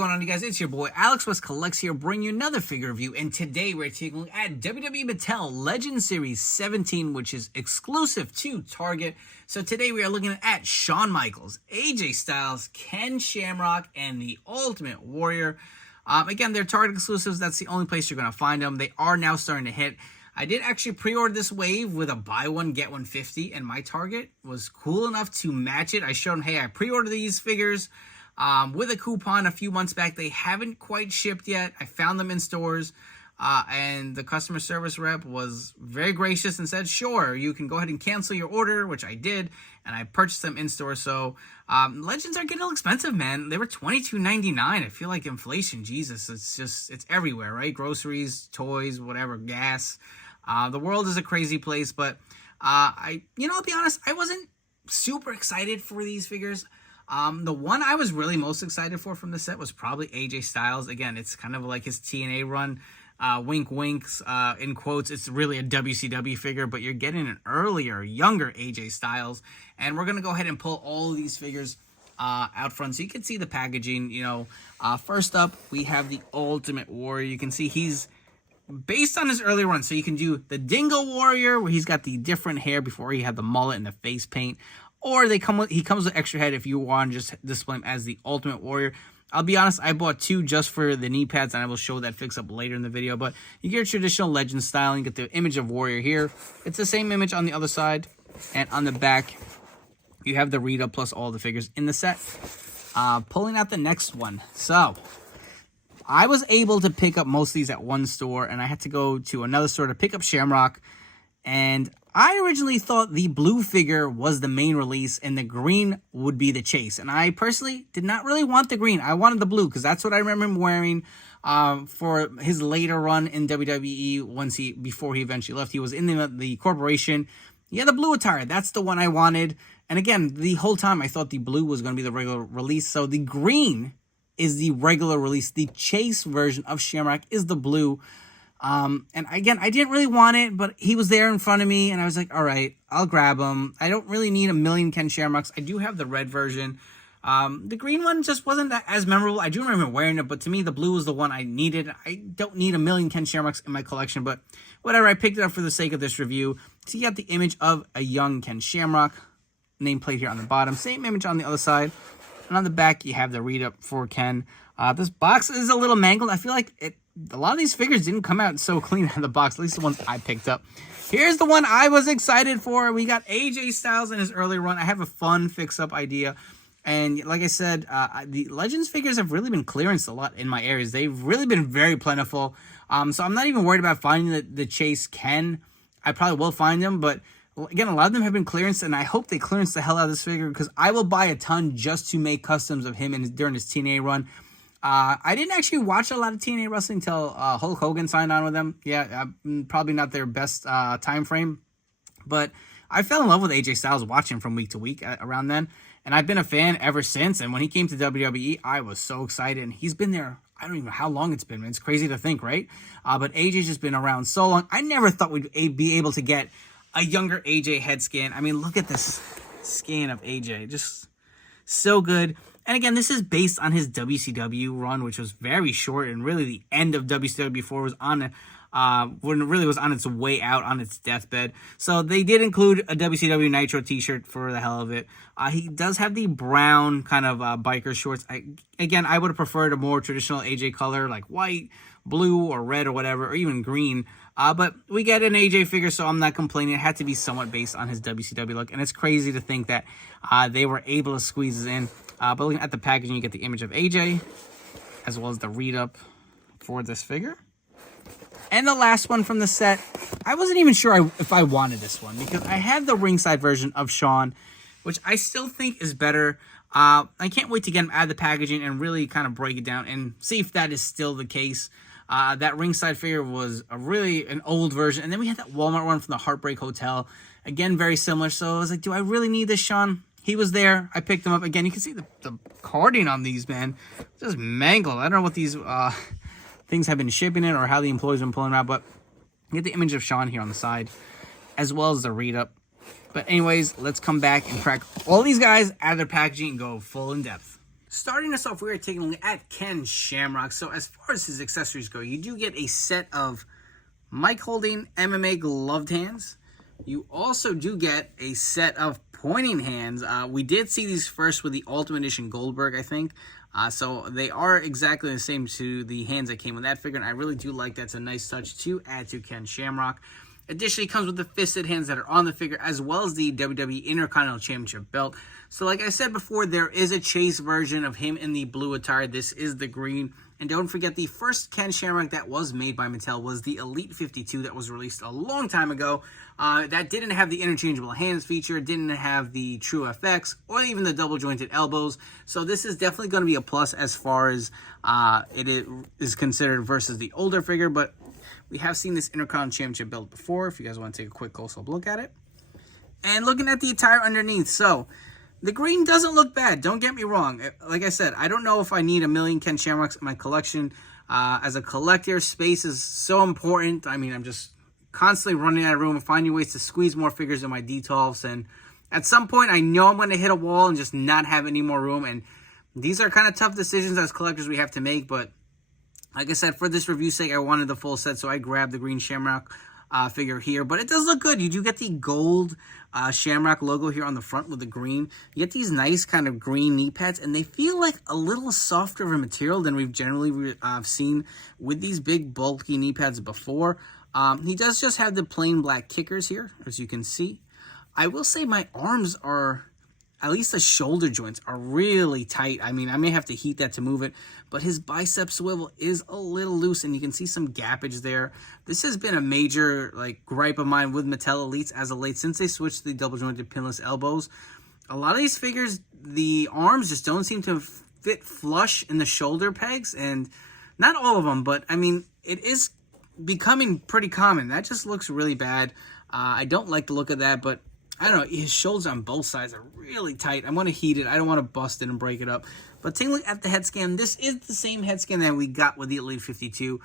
going on, you guys? It's your boy Alex West Collects here, bringing you another figure review. And today we're taking a look at WWE Mattel Legend Series 17, which is exclusive to Target. So today we are looking at Shawn Michaels, AJ Styles, Ken Shamrock, and the Ultimate Warrior. Again, they're Target exclusives. That's the only place you're going to find them. They are now starting to hit. I did actually pre-order this wave with a buy one, get one 50, and my Target was cool enough to match it. I showed them, hey, I pre-ordered these figures with a coupon a few months back. They haven't quite shipped yet. I found them in stores, and the customer service rep was very gracious and said, sure, you can go ahead and cancel your order, which I did, and I purchased them in store. So Legends are getting a little expensive, man. They were $22.99. I feel like inflation, Jesus, it's everywhere, right? Groceries, toys, whatever, gas. The world is a crazy place, but I'll be honest, I wasn't super excited for these figures. The one I was really most excited for from the set was probably AJ Styles. Again, it's kind of like his TNA run. Wink winks, in quotes. It's really a WCW figure, but you're getting an earlier, younger AJ Styles. And we're going to go ahead and pull all of these figures out front so you can see the packaging. First up, we have the Ultimate Warrior. You can see he's based on his earlier run. So you can do the Dingo Warrior, where he's got the different hair before he had the mullet and the face paint. Or he comes with extra head if you want to just display him as the Ultimate Warrior. I'll be honest, I bought two just for the knee pads, and I will show that fix up later in the video. But you get a traditional Legend style, and you get the image of Warrior here. It's the same image on the other side. And on the back, you have the read-up plus all the figures in the set. Pulling out the next one. So, I was able to pick up most of these at one store, and I had to go to another store to pick up Shamrock. And I originally thought the blue figure was the main release and the green would be the chase. And I personally did not really want the green. I wanted the blue because that's what I remember him wearing for his later run in WWE before he eventually left. He was in the corporation. He had the blue attire. That's the one I wanted. And again, the whole time I thought the blue was going to be the regular release. So the green is the regular release. The chase version of Shamrock is the blue. And again, I didn't really want it, but he was there in front of me, and I was like, all right, I'll grab him. I don't really need a million Ken Shamrocks. I do have the red version. The green one just wasn't as memorable. I do remember wearing it, but to me, the blue was the one I needed. I don't need a million Ken Shamrocks in my collection, but whatever. I picked it up for the sake of this review. So you got the image of a young Ken Shamrock, nameplate here on the bottom, same image on the other side. And on the back, you have the read-up for Ken. This box is a little mangled. I feel like a lot of these figures didn't come out so clean out of the box, at least the ones I picked up. Here's the one I was excited for. We got AJ Styles in his early run. I have a fun fix-up idea. And like I said, the Legends figures have really been clearanced a lot in my areas. They've really been very plentiful. So I'm not even worried about finding the Chase Ken. I probably will find them, but again, a lot of them have been clearanced, and I hope they clearance the hell out of this figure because I will buy a ton just to make customs of him during his TNA run. I didn't actually watch a lot of TNA wrestling until Hulk Hogan signed on with them. Yeah, probably not their best time frame, but I fell in love with AJ Styles watching from week to week around then, and I've been a fan ever since. And when he came to WWE, I was so excited, and he's been there. I don't even know how long it's been, man. It's crazy to think, right? But AJ's just been around so long. I never thought we'd be able to get a younger AJ head scan. I mean, look at this scan of AJ. Just so good. And again, this is based on his WCW run, which was very short and really the end of WCW before it was when it really was on its way out, on its deathbed. So they did include a WCW Nitro t-shirt for the hell of it. He does have the brown kind of biker shorts. I would have preferred a more traditional AJ color like white, blue, or red, or whatever, or even green. But we get an AJ figure, so I'm not complaining. It had to be somewhat based on his WCW look, and it's crazy to think that they were able to squeeze it in. But looking at the packaging, you get the image of AJ, as well as the read-up for this figure. And the last one from the set, I wasn't even sure if I wanted this one, because I have the ringside version of Shawn, which I still think is better. I can't wait to get him out of the packaging and really kind of break it down and see if that is still the case. That ringside figure was really an old version. And then we had that Walmart one from the Heartbreak Hotel. Again, very similar. So I was like, do I really need this, Shawn? He was there. I picked him up. Again, you can see the carding on these, man. Just mangled. I don't know what these things have been shipping in or how the employees have been pulling them out. But you get the image of Shawn here on the side, as well as the read-up. But anyways, let's come back and crack all these guys out of their packaging and go full in depth. Starting us off, we are taking a look at Ken Shamrock. So as far as his accessories go, you do get a set of mic holding MMA gloved hands. You also do get a set of pointing hands. We did see these first with the Ultimate Edition Goldberg, I think. So they are exactly the same to the hands that came with that figure, and I really do like that. It's a nice touch to add to Ken Shamrock. Additionally, it comes with the fisted hands that are on the figure, as well as the WWE Intercontinental Championship belt. So like I said before, there is a chase version of him in the blue attire. This is the green. And don't forget, the first Ken Shamrock that was made by Mattel was the Elite 52 that was released a long time ago. That didn't have the interchangeable hands feature, didn't have the True FX, or even the double jointed elbows. So this is definitely going to be a plus as far as it is considered versus the older figure. But we have seen this Intercontinental Championship belt before, if you guys want to take a quick close-up look at it. And looking at the attire underneath, so the green doesn't look bad, don't get me wrong. Like I said, I don't know if I need a million Ken Shamrocks in my collection. As a collector, space is so important. I mean, I'm just constantly running out of room and finding ways to squeeze more figures in my D12s. And at some point, I know I'm going to hit a wall and just not have any more room. And these are kind of tough decisions as collectors we have to make. But like I said, for this review sake, I wanted the full set, so I grabbed the green Shamrock figure here. But it does look good. You do get the gold Shamrock logo here on the front with the green. You get these nice kind of green knee pads, and they feel like a little softer of a material than we've generally seen with these big bulky knee pads before. He does just have the plain black kickers here, as you can see. I will say my arms are, at least the shoulder joints are really tight. I mean, I may have to heat that to move it, but his bicep swivel is a little loose, and you can see some gappage there. This has been a major gripe of mine with Mattel Elites as of late, since they switched to the double jointed pinless elbows. A lot of these figures, the arms just don't seem to fit flush in the shoulder pegs, and not all of them, but I mean, it is becoming pretty common. That just looks really bad. I don't like the look of that, but I don't know, his shoulders on both sides are really tight. I want to heat it. I don't want to bust it and break it up. But taking a look at the head scan, this is the same head scan that we got with the Elite 52.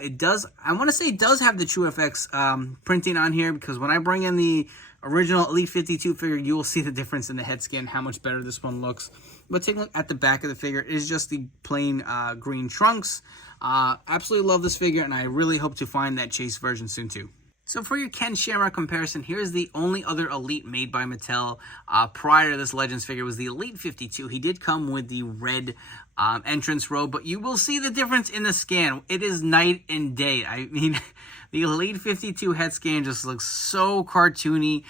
It does, I want to say it does have the True FX printing on here, because when I bring in the original Elite 52 figure, you will see the difference in the head scan, how much better this one looks. But taking a look at the back of the figure, it is just the plain green trunks. Absolutely love this figure, and I really hope to find that chase version soon too. So for your Ken Shamrock comparison, here's the only other Elite made by Mattel prior to this Legends figure was the Elite 52. He did come with the red entrance robe, but you will see the difference in the scan. It is night and day. I mean, the Elite 52 head scan just looks so cartoony.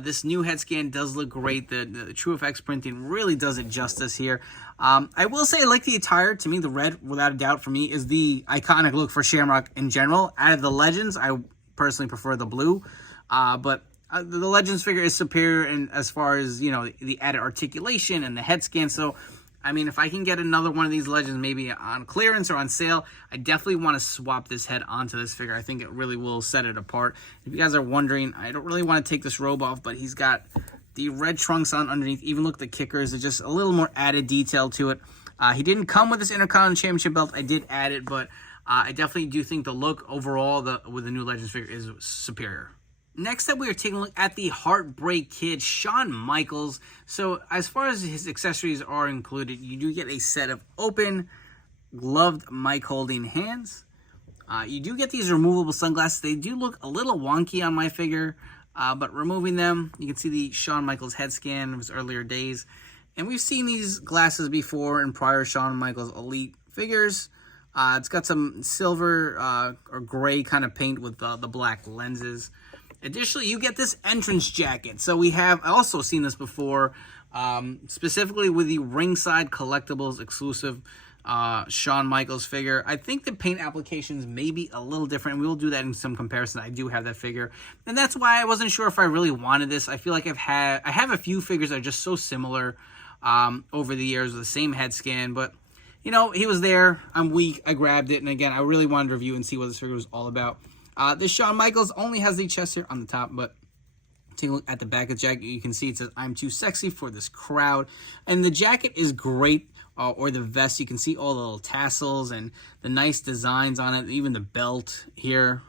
This new head scan does look great. The True FX printing really does it justice here. I will say I like the attire. To me, the red, without a doubt, for me, is the iconic look for Shamrock in general. Out of the Legends, I personally prefer the blue, but the Legends figure is superior in as far as, you know, the added articulation and the head scan. So I mean, if I can get another one of these Legends maybe on clearance or on sale, I definitely want to swap this head onto this figure. I think it really will set it apart. If you guys are wondering, I don't really want to take this robe off, but he's got the red trunks on underneath. Even look at the kickers, it's just a little more added detail to it. He didn't come with this Intercontinental Championship belt. I did add it, but I definitely do think the look overall with the new Legends figure is superior. Next up, we are taking a look at the Heartbreak Kid, Shawn Michaels. So as far as his accessories are included, you do get a set of open, gloved mic holding hands. You do get these removable sunglasses. They do look a little wonky on my figure, but removing them, you can see the Shawn Michaels head scan of his earlier days. And we've seen these glasses before in prior Shawn Michaels Elite figures. It's got some silver or gray kind of paint with the black lenses. Additionally, you get this entrance jacket. So we have also seen this before, specifically with the Ringside Collectibles exclusive Shawn Michaels figure. I think the paint applications may be a little different. We will do that in some comparison. I do have that figure, and that's why I wasn't sure if I really wanted this. I feel like I have a few figures that are just so similar over the years with the same head scan, but you know, he was there. I'm weak. I grabbed it, and again, I really wanted to review and see what this figure was all about. This Shawn Michaels only has the chest here on the top, but take a look at the back of the jacket. You can see it says, "I'm too sexy for this crowd." And the jacket is great, or the vest. You can see all the little tassels and the nice designs on it. Even the belt here.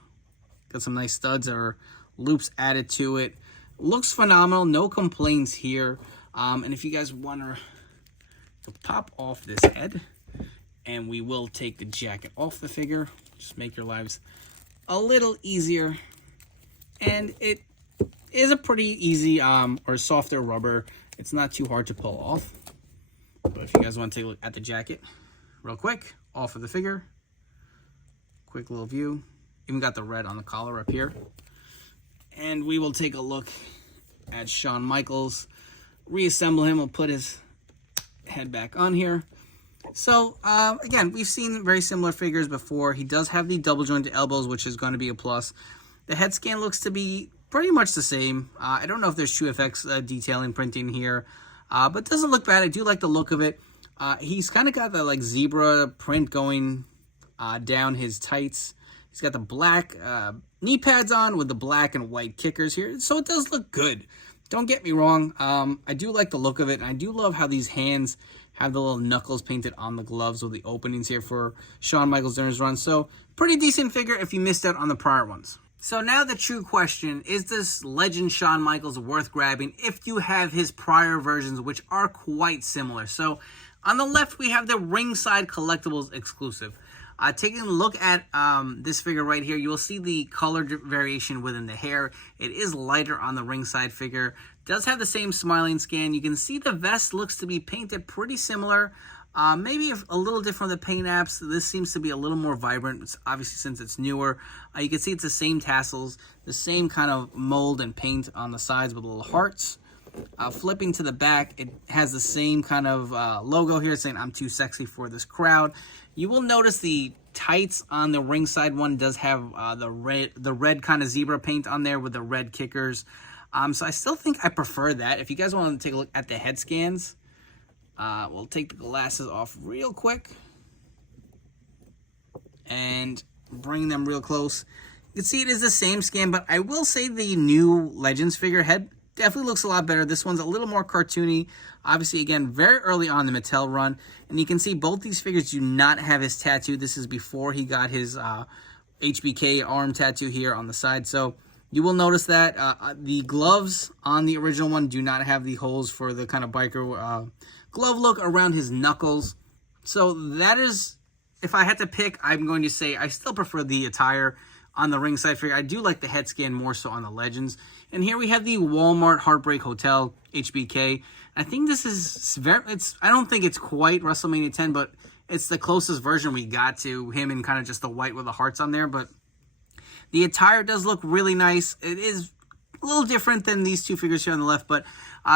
Got some nice studs or loops added to it. Looks phenomenal. No complaints here. And if you guys want to We'll pop off this head, and we will take the jacket off the figure. Just make your lives a little easier. And it is a pretty easy or softer rubber. It's not too hard to pull off. But if you guys want to take a look at the jacket real quick, off of the figure. Quick little view. Even got the red on the collar up here. And we will take a look at Shawn Michaels. Reassemble him. We'll put his head back on here. So, again, we've seen very similar figures before. He does have the double jointed elbows, which is going to be a plus. The head scan looks to be pretty much the same. I don't know if there's True FX detailing printing here, but it doesn't look bad. I do like the look of it. He's kind of got the like zebra print going down his tights. He's got the black knee pads on with the black and white kickers here, so it does look good. Don't get me wrong. I do like the look of it, and I do love how these hands have the little knuckles painted on the gloves with the openings here for Shawn Michaels during his run. So, pretty decent figure if you missed out on the prior ones. So now the true question, is this Legend Shawn Michaels worth grabbing if you have his prior versions, which are quite similar? So on the left, we have the Ringside Collectibles exclusive. Taking a look at this figure right here, you will see the color variation within the hair. It is lighter on the Ringside figure. Does have the same smiling scan. You can see the vest looks to be painted pretty similar. Maybe a little different with the paint apps. This seems to be a little more vibrant, it's obviously since it's newer. You can see it's the same tassels, the same kind of mold and paint on the sides with little hearts. Flipping to the back, it has the same kind of logo here saying, "I'm too sexy for this crowd." You will notice the tights on the Ringside one does have the red kind of zebra paint on there with the red kickers. So I still think I prefer that. If you guys want to take a look at the head scans, we'll take the glasses off real quick and bring them real close. You can see it is the same scan, but I will say the new Legends figure head definitely looks a lot better. This one's a little more cartoony. Obviously, again, very early on the Mattel run. And you can see both these figures do not have his tattoo. This is before he got his HBK arm tattoo here on the side. So you will notice that the gloves on the original one do not have the holes for the kind of biker glove look around his knuckles. So that is, if I had to pick, I'm going to say I still prefer the attire on the Ringside figure. I do like the head scan more so on the Legends. And here we have the Walmart Heartbreak Hotel HBK. I think this is I don't think it's quite WrestleMania 10, but it's the closest version we got to him in kind of just the white with the hearts on there. But the attire does look really nice. It is a little different than these two figures here on the left, but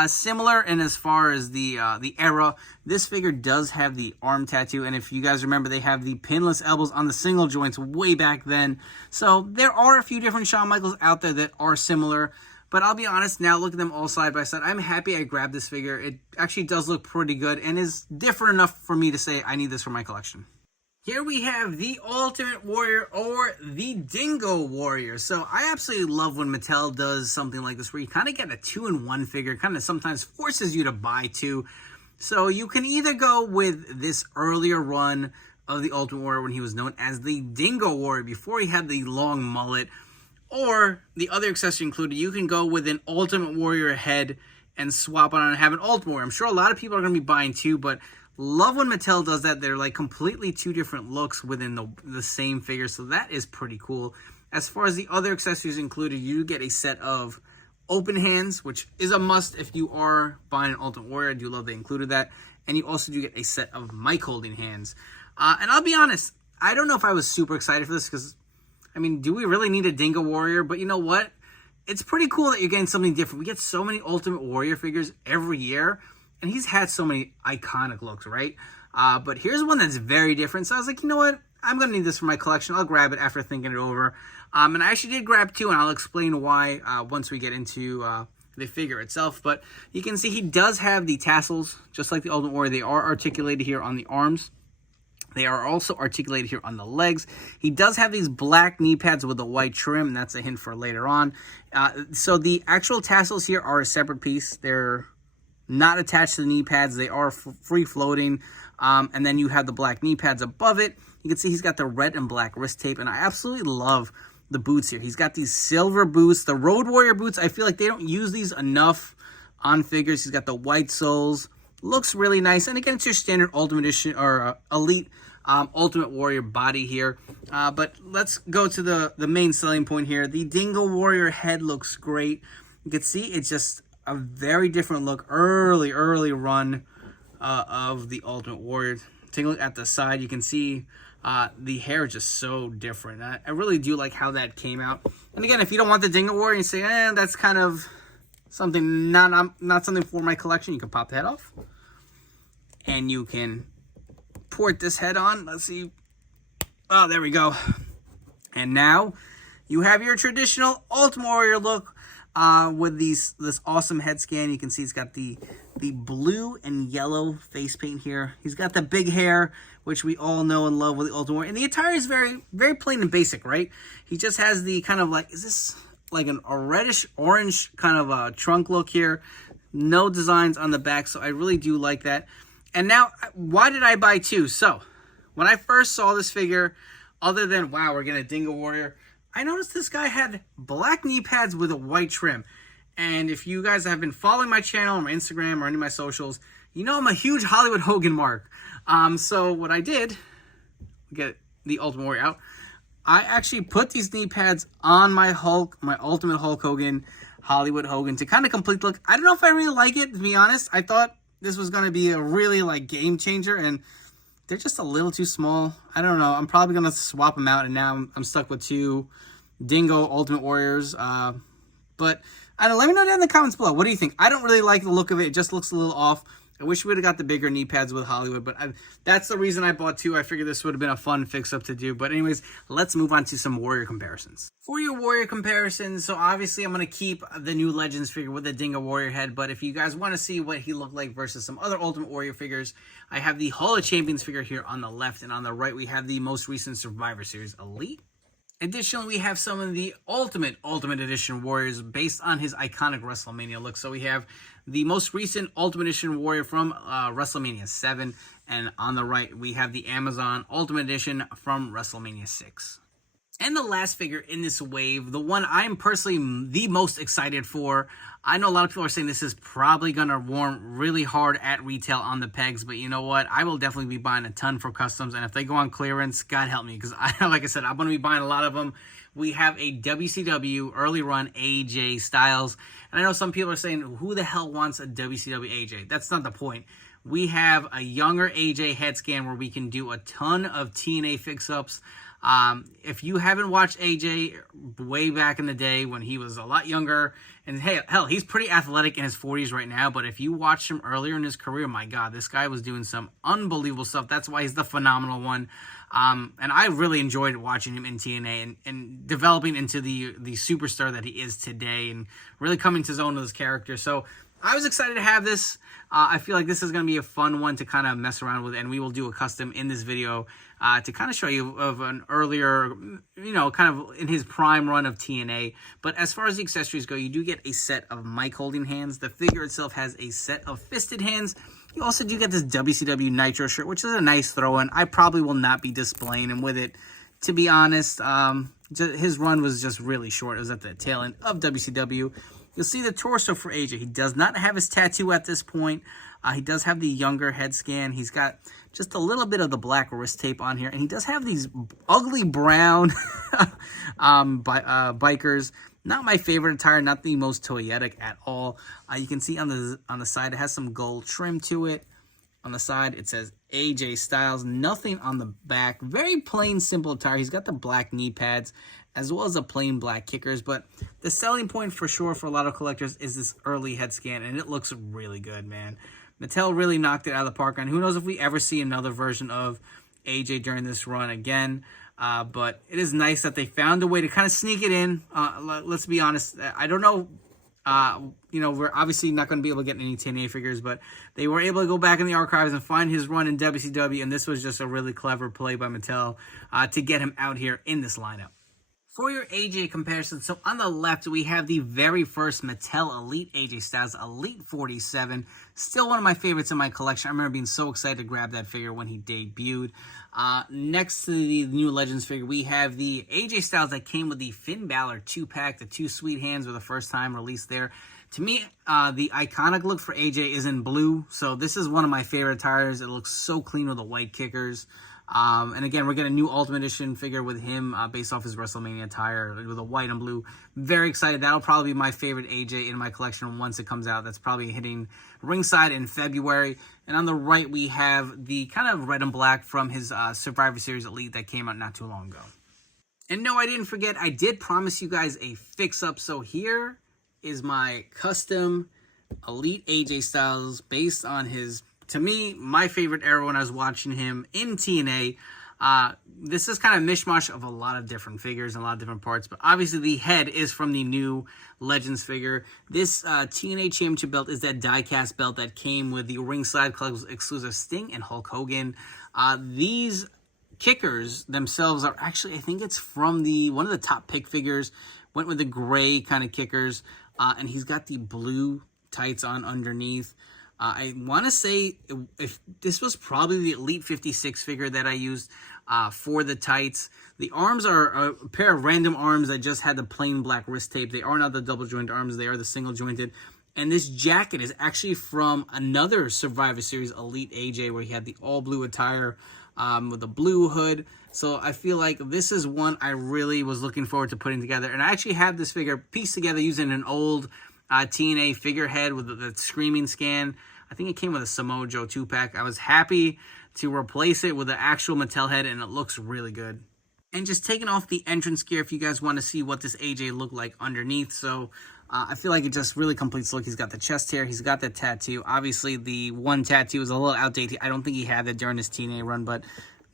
similar. And as far as the era, this figure does have the arm tattoo. And if you guys remember, they have the pinless elbows on the single joints way back then. So there are a few different Shawn Michaels out there that are similar. But I'll be honest, now look at them all side by side. I'm happy I grabbed this figure. It actually does look pretty good and is different enough for me to say I need this for my collection. Here we have the Ultimate Warrior or the Dingo Warrior. So I absolutely love when Mattel does something like this where you kind of get a 2-in-1 figure, kind of sometimes forces you to buy two. So you can either go with this earlier run of the Ultimate Warrior when he was known as the Dingo Warrior before he had the long mullet, or the other accessory included, you can go with an Ultimate Warrior head and swap it on and have an Ultimate Warrior. I'm sure a lot of people are going to be buying two, but love when Mattel does that. They're like completely two different looks within the same figure, so that is pretty cool. As far as the other accessories included, you get a set of open hands, which is a must if you are buying an Ultimate Warrior. I do love they included that. And you also do get a set of mic holding hands. And I'll be honest, I don't know if I was super excited for this because, I mean, do we really need a Dingo Warrior? But you know what? It's pretty cool that you're getting something different. We get so many Ultimate Warrior figures every year, and he's had so many iconic looks, right? But here's one that's very different. So I was like, you know what? I'm going to need this for my collection. I'll grab it after thinking it over. And I actually did grab two, and I'll explain why once we get into the figure itself. But you can see he does have the tassels, just like the Ultimate Warrior. They are articulated here on the arms. They are also articulated here on the legs. He does have these black knee pads with a white trim, and that's a hint for later on. So the actual tassels here are a separate piece. They're not attached to the knee pads. They are free-floating. And then you have the black knee pads above it. You can see he's got the red and black wrist tape, and I absolutely love the boots here. He's got these silver boots, the Road Warrior boots. I feel like they don't use these enough on figures. He's got the white soles, Looks really nice. And again, it's your standard Ultimate Edition or Elite Ultimate Warrior body here. But let's go to the main selling point here. The Dingo Warrior head looks great. You can see it's just a very different look. Early run of the Ultimate Warrior. Take a look at the side. You can see the hair is just so different. I really do like how that came out. And again, if you don't want the Dingo Warrior, you say, that's kind of something not something for my collection, you can pop the head off. And you can port this head on. Let's see. Oh, there we go. And now you have your traditional Ultimate Warrior look with this awesome head scan. You can see he's got the blue and yellow face paint here. He's got the big hair, which we all know and love with the Ultimate Warrior. And the attire is very, very plain and basic, right? He just has the kind of like, is this like a reddish orange kind of a trunk look here? No designs on the back, so I really do like that. And now, why did I buy two? So, when I first saw this figure, other than, wow, we're getting a Dingo Warrior, I noticed this guy had black knee pads with a white trim. And if you guys have been following my channel, or my Instagram, or any of my socials, you know I'm a huge Hollywood Hogan mark. So what I did, get the Ultimate Warrior out, I actually put these knee pads on my Ultimate Hulk Hogan, Hollywood Hogan, to kind of complete the look. I don't know if I really like it, to be honest. I thought this was going to be a really, like, game changer, and they're just a little too small. I don't know. I'm probably going to swap them out, and now I'm stuck with two Dingo Ultimate Warriors. But I don't know. Let me know down in the comments below. What do you think? I don't really like the look of it. It just looks a little off. I wish we would have got the bigger knee pads with Hollywood, but that's the reason I bought two. I figured this would have been a fun fix-up to do. But anyways, let's move on to some Warrior comparisons. For your Warrior comparisons, so obviously I'm going to keep the new Legends figure with the Dingo Warrior head, but if you guys want to see what he looked like versus some other Ultimate Warrior figures, I have the Hall of Champions figure here on the left, and on the right we have the most recent Survivor Series Elite. Additionally, we have some of the Ultimate Edition Warriors based on his iconic WrestleMania look. So we have the most recent Ultimate Edition Warrior from WrestleMania 7. And on the right, we have the Amazon Ultimate Edition from WrestleMania 6. And the last figure in this wave, the one I'm personally the most excited for. I know a lot of people are saying this is probably going to warm really hard at retail on the pegs, but you know what? I will definitely be buying a ton for customs, and if they go on clearance, God help me, because like I said, I'm going to be buying a lot of them. We have a WCW early run AJ Styles, and I know some people are saying, who the hell wants a WCW AJ? That's not the point. We have a younger AJ head scan where we can do a ton of TNA fix-ups. If you haven't watched AJ way back in the day when he was a lot younger, and hell, he's pretty athletic in his 40s right now, but if you watched him earlier in his career, my God, this guy was doing some unbelievable stuff. That's why he's the phenomenal one. And I really enjoyed watching him in TNA and developing into the superstar that he is today and really coming to his own with his character. So I was excited to have this. I feel like this is going to be a fun one to kind of mess around with, and we will do a custom in this video to kind of show you of an earlier, kind of in his prime run of TNA. But as far as the accessories go, you do get a set of mic holding hands. The figure itself has a set of fisted hands. You also do get this WCW Nitro shirt, which is a nice throw-in. I probably will not be displaying him with it, to be honest. His run was just really short. It was at the tail end of WCW. You'll see the torso for AJ. He does not have his tattoo at this point. He does have the younger head scan. He's got just a little bit of the black wrist tape on here. And he does have these ugly brown bikers. Not my favorite attire. Not the most toyetic at all. You can see on the side it has some gold trim to it. On the side it says AJ Styles. Nothing on the back. Very plain, simple attire. He's got the black knee pads as well as the plain black kickers, but the selling point for sure for a lot of collectors is this early head scan, and it looks really good, man. Mattel really knocked it out of the park, and who knows if we ever see another version of AJ during this run again, but it is nice that they found a way to kind of sneak it in. Let's be honest, I don't know, we're obviously not going to be able to get any TNA figures, but they were able to go back in the archives and find his run in WCW, and this was just a really clever play by Mattel to get him out here in this lineup. For your AJ comparison, so on the left, we have the very first Mattel Elite AJ Styles, Elite 47. Still one of my favorites in my collection. I remember being so excited to grab that figure when he debuted. Next to the new Legends figure, we have the AJ Styles that came with the Finn Balor 2-pack. The two sweet hands were the first time released there. To me, the iconic look for AJ is in blue, so this is one of my favorite attires. It looks so clean with the white kickers. And again, we're getting a new Ultimate Edition figure with him based off his WrestleMania attire with a white and blue. Very excited. That'll probably be my favorite AJ in my collection once it comes out. That's probably hitting ringside in February. And on the right, we have the kind of red and black from his Survivor Series Elite that came out not too long ago. And no, I didn't forget. I did promise you guys a fix-up. So here is my custom Elite AJ Styles based on his, to me, my favorite era when I was watching him in TNA. This is kind of a mishmash of a lot of different figures and a lot of different parts, but obviously the head is from the new Legends figure. This TNA Championship belt is that die-cast belt that came with the Ringside Club exclusive Sting and Hulk Hogan. These kickers themselves are actually, I think it's from one of the top pick figures. Went with the gray kind of kickers. And he's got the blue tights on underneath. I want to say if this was probably the Elite 56 figure that I used for the tights. The arms are a pair of random arms that just had the plain black wrist tape. They are not the double joint arms. They are the single jointed. And this jacket is actually from another Survivor Series Elite AJ where he had the all blue attire with a blue hood. So I feel like this is one I really was looking forward to putting together. And I actually have this figure pieced together using an old TNA figurehead with the screaming scan. I think it came with a Samoa Joe 2-pack. I was happy to replace it with the actual Mattel head, and it looks really good. And just taking off the entrance gear if you guys want to see what this AJ looked like underneath. So I feel like it just really completes the look. He's got the chest hair. He's got the tattoo. Obviously, the one tattoo is a little outdated. I don't think he had that during his TNA run, but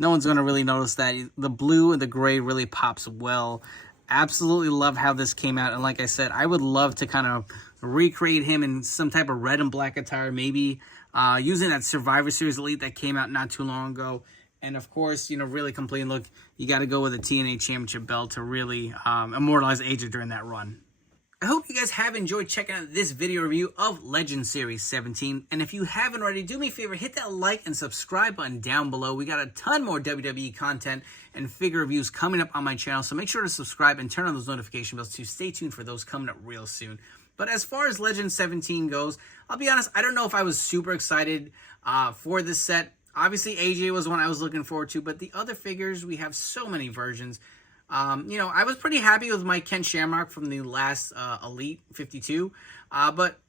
no one's going to really notice that. The blue and the gray really pops well. Absolutely love how this came out. And like I said, I would love to kind of recreate him in some type of red and black attire. Maybe using that Survivor Series Elite that came out not too long ago. And of course, you know, really complete look. You got to go with a TNA Championship belt to really immortalize AJ during that run. I hope you guys have enjoyed checking out this video review of Legend Series 17. And if you haven't already, do me a favor, hit that like and subscribe button down below. We got a ton more WWE content and figure reviews coming up on my channel. So make sure to subscribe and turn on those notification bells to stay tuned for those coming up real soon. But as far as Legend 17 goes, I'll be honest, I don't know if I was super excited for this set. Obviously, AJ was one I was looking forward to, but the other figures, we have so many versions. You know, I was pretty happy with my Ken Shamrock from the last Elite 52. But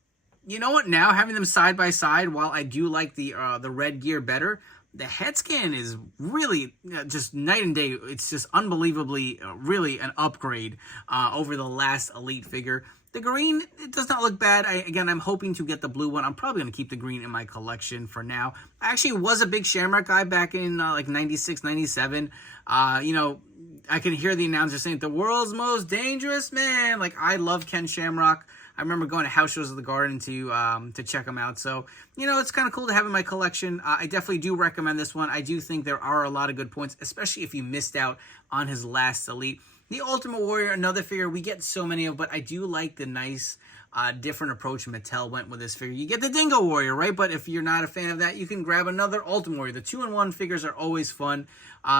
you know what? Now, having them side by side, while I do like the red gear better, the head scan is really just night and day. It's just unbelievably, really an upgrade over the last Elite figure. The green, it does not look bad. Again, I'm hoping to get the blue one. I'm probably going to keep the green in my collection for now. I actually was a big Shamrock guy back in like 96, 97. You know, I can hear the announcer saying, the world's most dangerous man. Like, I love Ken Shamrock. I remember going to house shows at the Garden to check them out. So, you know, it's kind of cool to have in my collection. I definitely do recommend this one. I do think there are a lot of good points, especially if you missed out on his last Elite. The Ultimate Warrior, another figure we get so many of, but I do like the nice, different approach Mattel went with this figure. You get the Dingo Warrior, right? But if you're not a fan of that, you can grab another Ultimate Warrior. The 2-in-1 figures are always fun.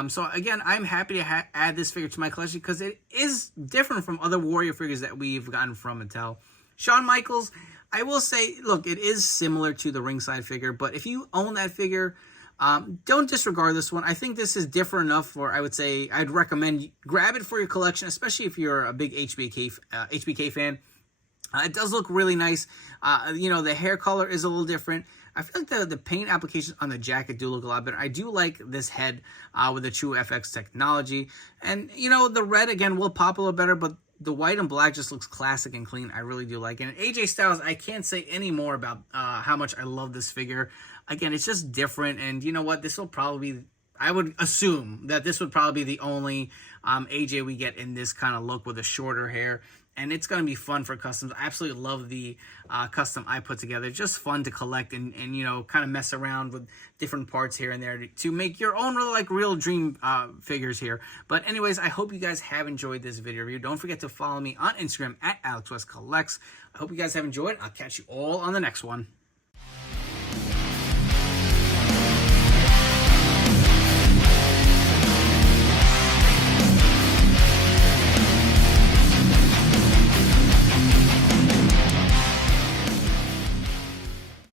So again, I'm happy to add this figure to my collection because it is different from other Warrior figures that we've gotten from Mattel. Shawn Michaels, I will say, look, it is similar to the ringside figure, but if you own that figure, don't disregard this one. I think this is different enough for, I would say, I'd recommend grab it for your collection, especially if you're a big HBK fan. It does look really nice. You know, the hair color is a little different. I feel like the paint applications on the jacket do look a lot better. I do like this head with the True FX technology. And, you know, the red, again, will pop a little better, but the white and black just looks classic and clean. I really do like it. And AJ Styles, I can't say any more about how much I love this figure. Again, it's just different. And you know what? This will probably be, I would assume that this would probably be the only AJ we get in this kind of look with the shorter hair. And it's going to be fun for customs. I absolutely love the custom I put together. Just fun to collect and you know, kind of mess around with different parts here and there to make your own real dream figures here. But anyways, I hope you guys have enjoyed this video review. Don't forget to follow me on Instagram at AlexWestCollects. I hope you guys have enjoyed. I'll catch you all on the next one.